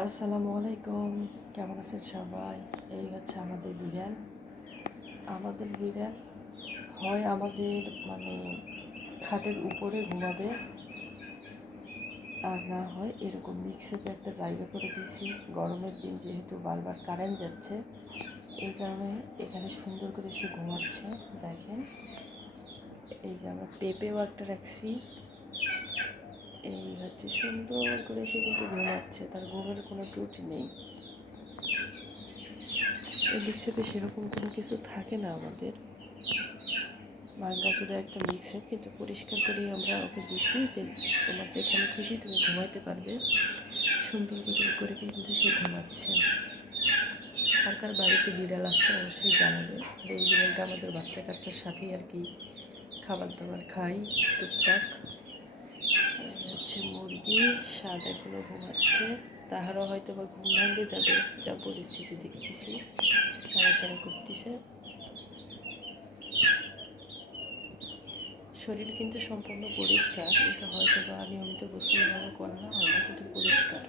আসসালামু আলাইকুম, কেমন আছেন সবাই? এই হচ্ছে আমাদের বিড়াল। আমাদের বিড়াল হয় আমাদের মানে খাটের উপরে ঘুমাবে, আর না হয় এরকম মিক্সেপে একটা জায়গা করে দিয়েছি। গরমের দিন যেহেতু বারবার কারেন্ট যাচ্ছে, এই কারণে এখানে সুন্দর করে সে ঘুমাচ্ছে। দেখেন, এই যে আমরা পেঁপেও একটা রাখছি। এই হচ্ছে সুন্দর করে সে কিন্তু ঘুমাচ্ছে, তার ঘুমের কোনো ত্রুটি নেই। এই মিক্সেপে সেরকম কোনো কিছু থাকে না আমাদের। মাদ্রাসার একটা মিক্সেপ, কিন্তু পরিষ্কার করেই আমরা ওকে দিছি যে তোমার যেখানে খুশি তুমি ঘুমাইতে পারবে। সুন্দর করে কিন্তু সে ঘুমাচ্ছে। কার কার বাড়িতে বিড়াল আছে অবশ্যই জানাবে। এই বিড়ালটা আমাদের বাচ্চা কাচ্চার সাথেই আর কি খাবার দাবার খাই টুকটাক। হচ্ছে মুরগি, স্বাদ এখনও ঘুমাচ্ছে। তাহারও হয়তো বা ঘুম ভাঙে যাবে, যা পরিস্থিতি দেখতেছি। নাড়াচাড়া করতেছে। শরীর কিন্তু সম্পূর্ণ পরিষ্কার, এটা হয়তো বা নিয়মিত গোসল ভালো করা না হলে কিন্তু পরিষ্কার।